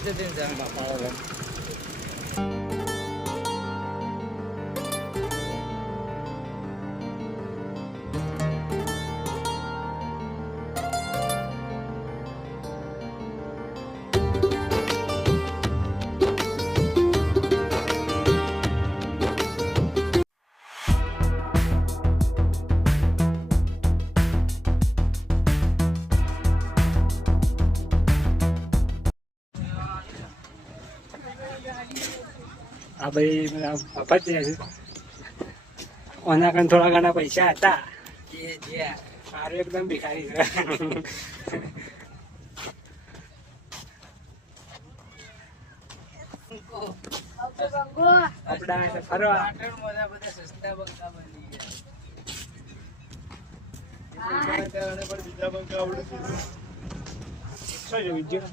તો તેમ જા બાપા આ ભાઈ બાપા જ છે ઓના કાન થોડા ઘણા પૈસા હતા મારું એકદમ ભિખારી છે આપડા ફરવા સસ્તા બંકા બની ગયા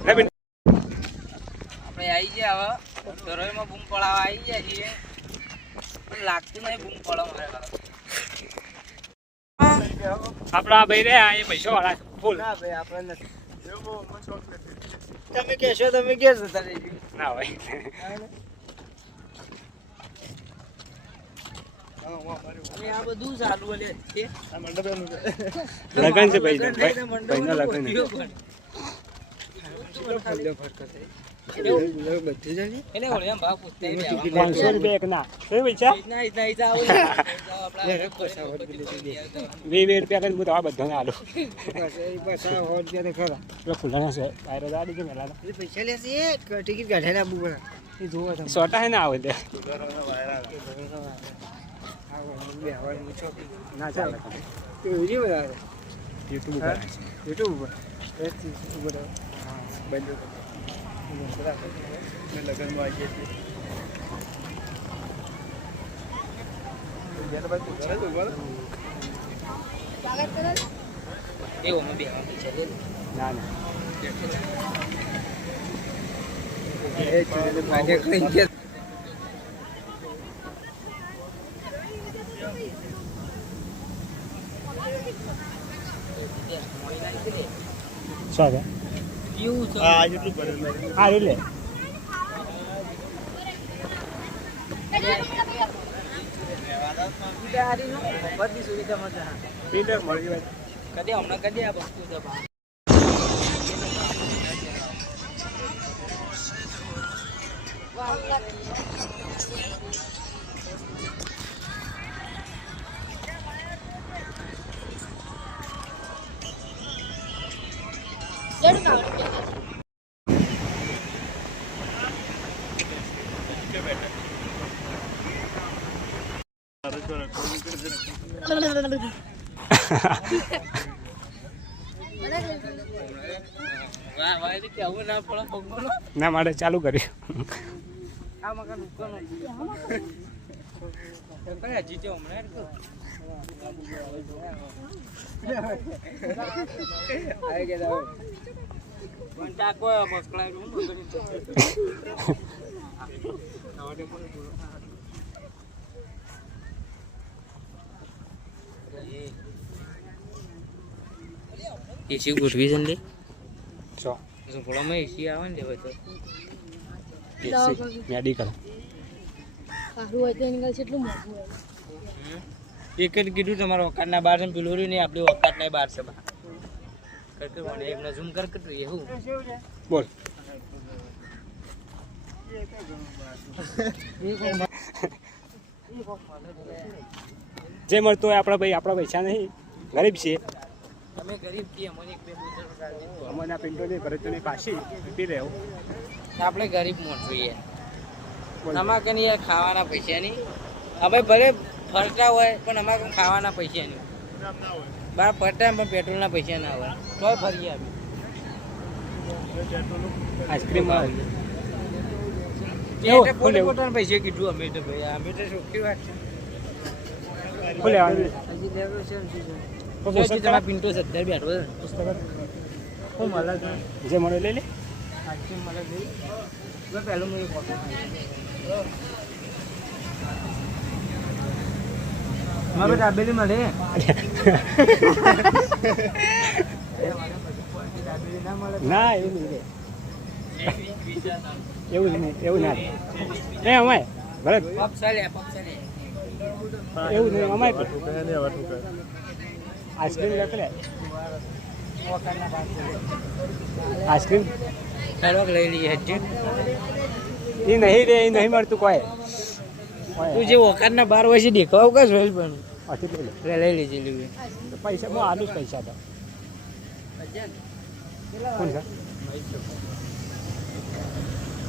આપણે આવી ગયા હવે ધરોઈમાં બૂમ પડાવવા આવી ગયા છીએ પણ લાગતું નહીં બૂમ પડાવવા આપડા ભાઈ રહ્યા એ પૈસા વાળા ફૂલ ના ભાઈ આપણે નથી તમે કહેશો તમે ઘેર જતા રહેજો ના ભાઈ આ બધું ચાલુ છે લગન છે ભાઈ ભાઈનો લગન ₹500 એક ના પૈસા ₹20 કરીને હું તો આ બધાને આલું ખુલ્લાના છે ટાયરો દાડી છે મેલા પૈસા લેશે ટિકિટ કાઢે સોટા હે ને આવે તે ના ચાલે યુટ્યુબ ઉપર બંધ લગ્નમાં આવીએ છીએ ના ના શું હા એટલે બધી સુવિધા મજા પ્રિન્ટર મળી જાય કદી હમણાં કદી આ વસ્તુ છે ના માટે ચાલુ કર્યું આ મકાન ઉપર જીત્યો હમણાં એસી ગોઠવી છે ને ફળામાં એસી આવે ને હોય તો મેડિકલ એક જ કીધું તમારા વકાતના બાર છે પેલું નહીં આપણી વકાતના બાર છે મને એક ઝૂમ કર એવું બોલ જે મળતું હોય આપણા ભાઈ આપણા પૈસા નહીં ગરીબ છીએ અમે ગરીબ છીએ અમને એક બે બોતલ અમને પિન્ટો નહીં ભરે તો નહીં પાછી પી રહેવું આપણે ગરીબ મોટ જોઈએ અમારે કઈ યાર ખાવાના પૈસા નહીં અમે ભલે ફરતા હોય પણ અમારે કઈ ખાવાના પૈસા નહીં બહાર ફરતા પણ પેટ્રોલના પૈસા ના હોય તો ફરીએ અમે આઈસ્ક્રીમ પોતાના પૈસા કીધું અમે તો ભાઈ અમે તો ચોખ્ખી વાત છે તમારા પિન્ટો 17 બેઠો પુસ્તક હું મળે જે મળે લઈ લે આઈસ્ક્રીમ મળે પહેલું મને ફોટો મારે દાબેલી મળે ના એવું નહીં રે. એવું નહીં એવું ના રે. એ અમાય ભરત એવું નહીં અમાય આઈસ્ક્રીમ લેતો રે આઈસ્ક્રીમ લઈ લઈએ એ નહીં રે એ નહીં મળતું કોઈ તું જે ઓકારના 12 વર્ષે દેખાવ કે સોલ પણ અઠી લઈ લે લઈ લેજે લીધું પૈસા હું આલું જ પૈસા તો કોણ છે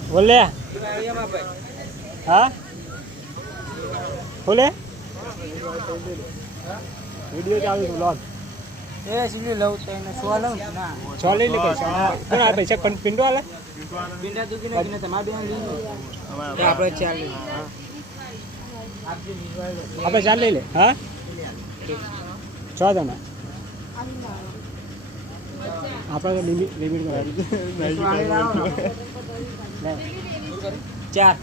બોલે હા બોલે વિડીયો ચાલુ છે લોગ એ સીલી લઉં તો એને સો લઉં ના છ લઈ લે પૈસા કોણ આ પૈસા પણ પિંડો આલે બિંડા તું કે તમારે બેન લઈ તો આપણે ચાલ આપણે ચાલ લઈ લે હા 6 જણા આપણે લિમિટ ચાર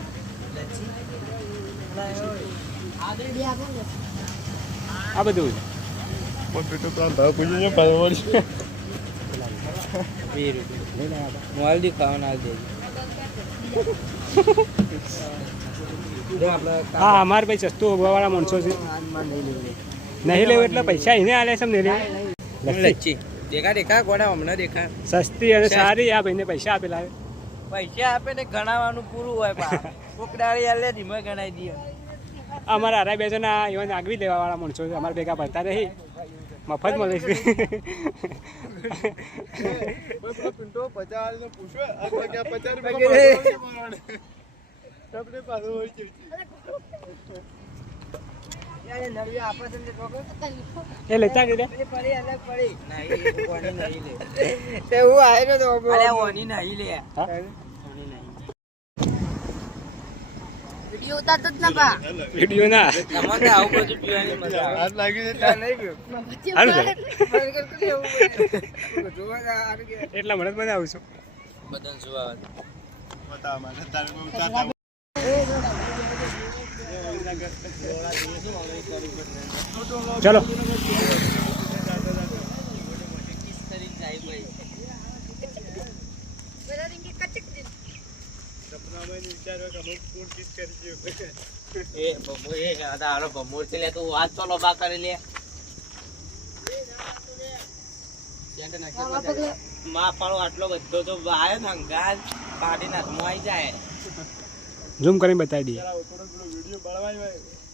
આ બધું મોબાઈલ દી ખાવાના દે હા અમારે ભાઈ સસ્તું ઉભવાવાળા માણસો છે નહીં લેવું એટલે પૈસા એને આલે છે ને લચ્છી દેખા ગોડા હમણાં દેખા સસ્તી અને સારી આ ભાઈને પૈસા આપેલા પૈસા આપે ને ગણાવવાનું પૂરું હોય કોકડાળી આલે ધીમે ગણાઈ દઈએ અમારા હારા બે જણા એવા આગવી દેવાવાળા માણસો છે અમારે ભેગા ભરતા નહીં મફત મળે છે એ લેતા કે વિડિયો ઉતારતો જ ના બા વિડીયો ના તમને આવું બધું પીવાની મજા આવે લાગી જાય નહીં સારું છે એટલા મને મને આવું છું બધાને શું આવે ચલો આટલો બધો તો આવ્યો ને અંગાજ પાડી નાખમાં આવી જાય ઝૂમ કરીને બતાવી દઈએ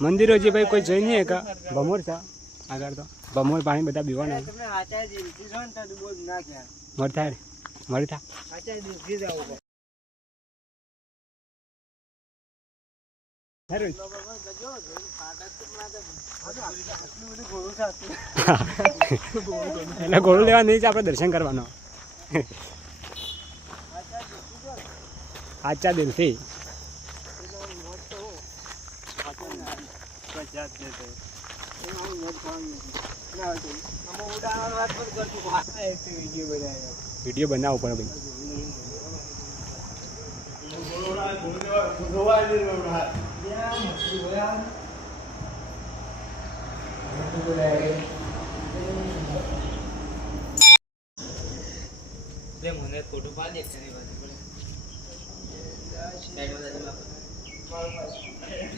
મંદિરો જે ભાઈ કોઈ જઈ નહીં કા ભમોર છે આગળ તો ભમોર પાણી બધા પીવાના મળતા મળતા એટલે ઘોડું લેવા નહીં જ આપણે દર્શન કરવાનો આચા દિલથી વિડીયો બનાવવો પડે ભાઈ મને ફોટો પાડી દે